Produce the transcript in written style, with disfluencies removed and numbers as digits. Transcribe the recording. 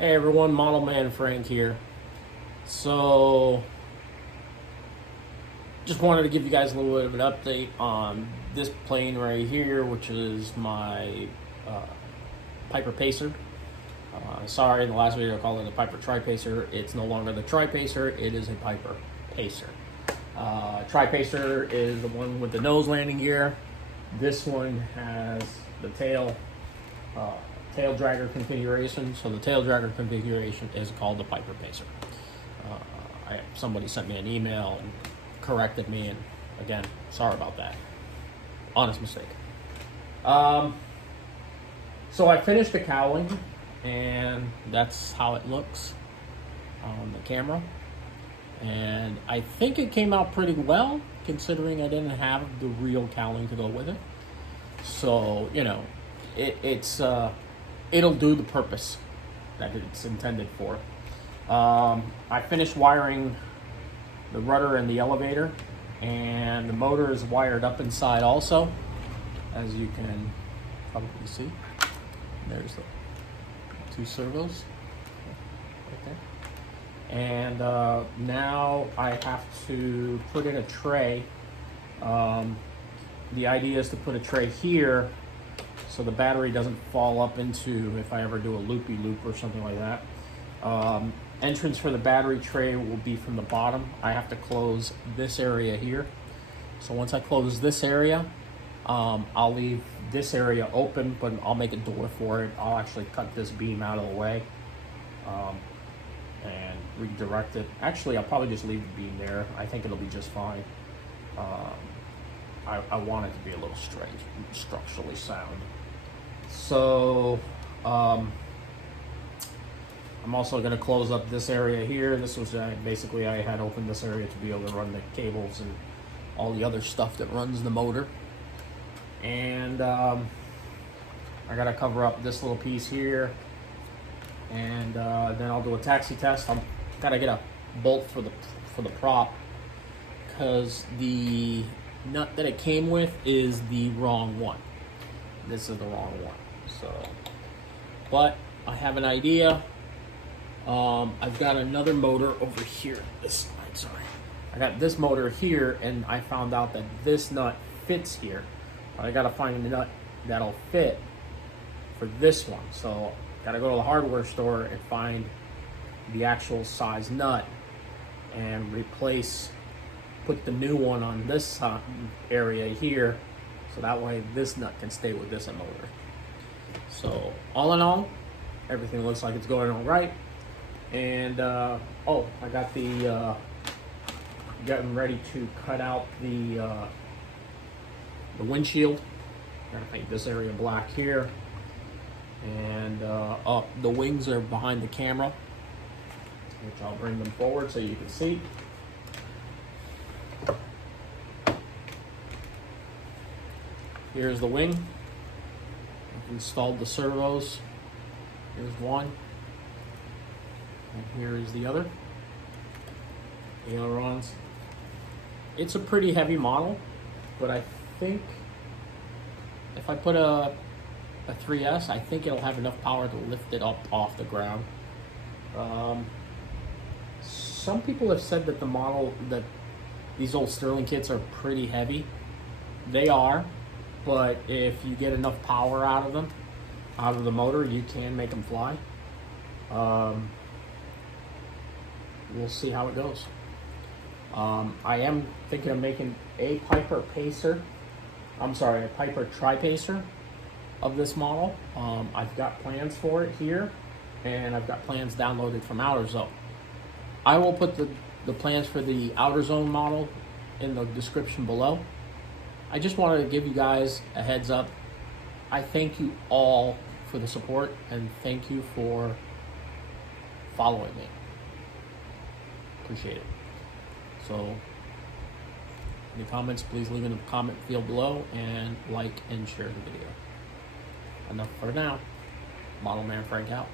Hey everyone, Model Man Frank here. So, just wanted to give you guys a little bit of an update on this plane right here, which is my Piper Pacer. Sorry, in the last video I called it a Piper Tri-Pacer. It's no longer the Tri-Pacer, it is a Piper Pacer. Tri-Pacer is the one with the nose landing gear. This one has the tail dragger configuration. So the tail dragger configuration is called the Piper Pacer. Somebody sent me an email and corrected me, and again, sorry about that. Honest mistake. So I finished the cowling, and that's how it looks on the camera. And I think it came out pretty well, considering I didn't have the real cowling to go with it. So, you know, it'll do the purpose that it's intended for. I finished wiring the rudder and the elevator, and the motor is wired up inside also, as you can probably see. There's the two servos right there. And now I have to put in a tray. The idea is to put a tray here so the battery doesn't fall up into, if I ever do a loopy-loop or something like that. Entrance for the battery tray will be from the bottom. I have to close this area here. So once I close this area, I'll leave this area open, but I'll make a door for it. I'll actually cut this beam out of the way and redirect it. Actually, I'll probably just leave the beam there. I think it'll be just fine. I want it to be a little straight, structurally sound. So I'm also going to close up this area here. This was basically, I had opened this area to be able to run the cables and all the other stuff that runs the motor. And I got to cover up this little piece here, and then I'll do a taxi test. I'm gotta get a bolt for the prop, because the nut that it came with is the wrong one. This is the wrong one. So, but I have an idea. I've got another motor over here. This side, sorry. I got this motor here, and I found out that this nut fits here. But I gotta find a nut that'll fit for this one. So, gotta go to the hardware store and find the actual size nut and put the new one on this area here, so that way this nut can stay with this motor. So all in all, everything looks like it's going all right. And oh, I got the getting ready to cut out the windshield. I'm gonna paint this area black here, and the wings are behind the camera, which I'll bring them forward so you can see. Here's the wing. I've installed the servos. Here's one, and here is the other. The ailerons. It's a pretty heavy model, but I think if I put a 3S, I think it'll have enough power to lift it up off the ground. Some people have said that that these old Sterling kits are pretty heavy. They are, but if you get enough power out of them, out of the motor, you can make them fly. We'll see how it goes. I am thinking of making a Piper Pacer. I'm sorry, a Piper Tri-Pacer of this model. I've got plans for it here, and I've got plans downloaded from Outerzone. I will put the plans for the Outerzone model in the description below. I just wanted to give you guys a heads up. I thank you all for the support, and thank you for following me. Appreciate it. So, any comments, please leave in the comment field below, and like and share the video. Enough for now. Model Man Frank out.